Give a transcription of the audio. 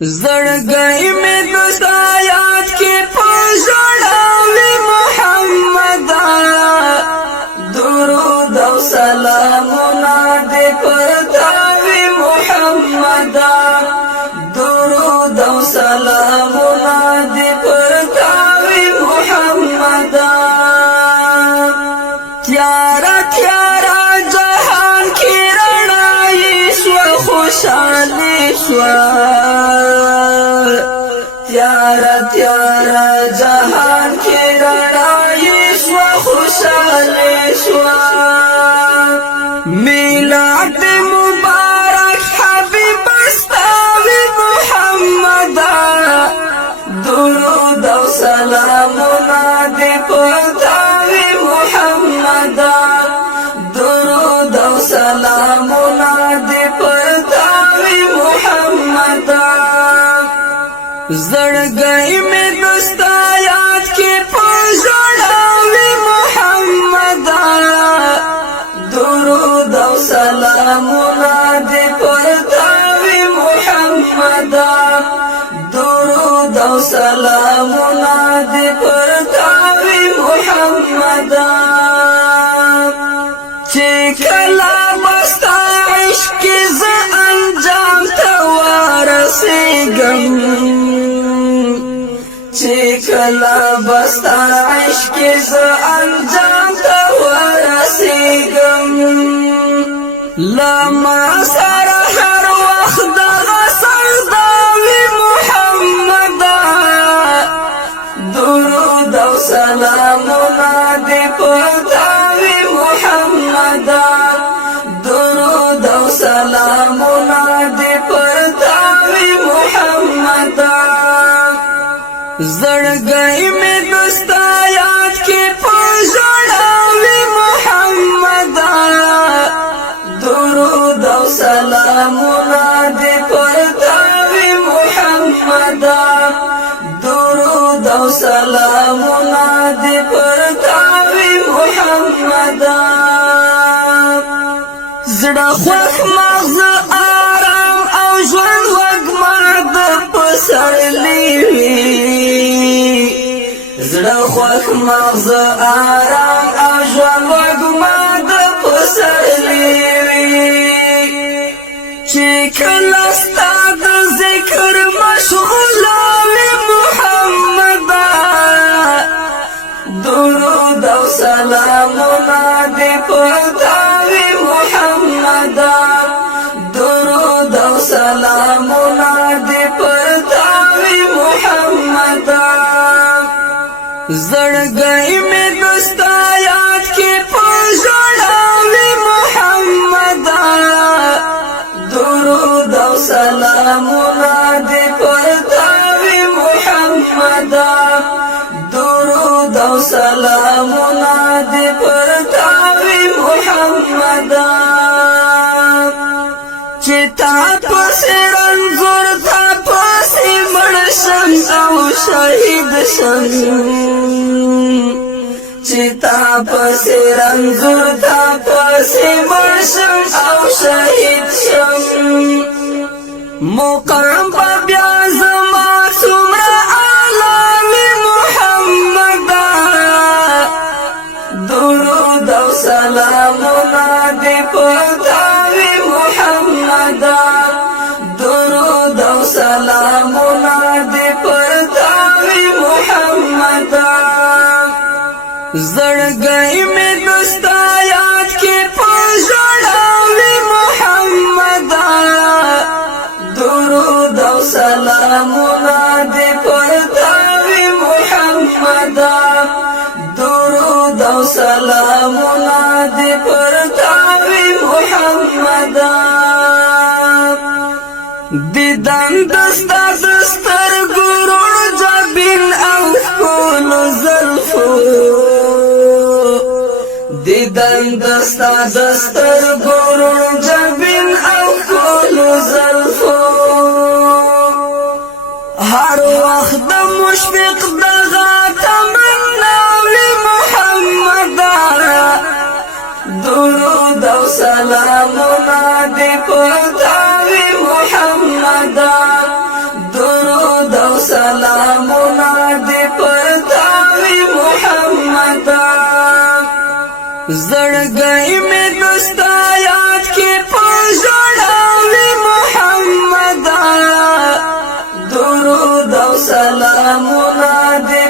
زړګی می دستا یاد کی پژړاوی محمد درود او سلامونه دې پرتاوی محمد درود او سلامونه دې پرتاوی محمد تیارا تیارا جهان کی رڼای شو خوشالی شو تیارا تیارا جهان کی رڼای شو خوشالی شو میلاد مبارک حبیب استاوی محمد درود او سلامونه دې پرتاوی محمد درود او سلامونه دې پرتاوی محمد زړګی می دستا یاد کی پژړاوی محمد درود او سلامونه دې پرتاوی محمد درود او سلامونه دې پرتاوی محمد چې کلا بستا عشق ز انجام ته ورسېږم چې کلا بستا عشق ز انجام ته ورسېږم لما سره هر وخت دغه سرداوی محمد درود او سلامونه دې پرتاوی محمد درود او سلامونه دې پرتاوی محمد زړګی می دستا یاد کی پژړاوی محمد درود او سلامونه دې پرتاوی محمد درود او سلامونه دې پرتاوی محمد زړه خوښ مغز آرام او ژوند وږمه د پسرلی وي زړه خوښ مغز آرام او ژوند وږمه د پسرلی وي چې کله ستا د ذکر مشغوله محمد درود او سلامونه دې پرتاوی محمد درود او سلامونه دې پرتاوی محمد زړګی می دستا یاد کی پژړاوی محمد درود او سلامونه دې پرتاوی محمد درود او سلامونه دې پرتاوی محمد چې تا پسې رنځور تا پسې مړ شم او شهید شم چې تا پسې رنځور تا پسې مړ شم او شهید شم مقام په بیا زما څومره عالمي محمد درود او سلامونه دې پرتاوی محمد درود او سلامونه دې پرتاوی محمد زړګی می دستا یاد کی پژړاوی محمد درود او سلامونه دې پرتاوی محمد درود او سلامونه دې پرتاوی محمد دیدن دستا دستر ګورو جبین او کول زلفو دیدن دستا دستر ګورو جبین او کول زلفو هر وخت د مشفق دغه تمنا وی محمد درود او سلامونه دې پرتاوی محمد زړګی مې دستا یاد کې پژړاوي محمد درود او سلامونه دې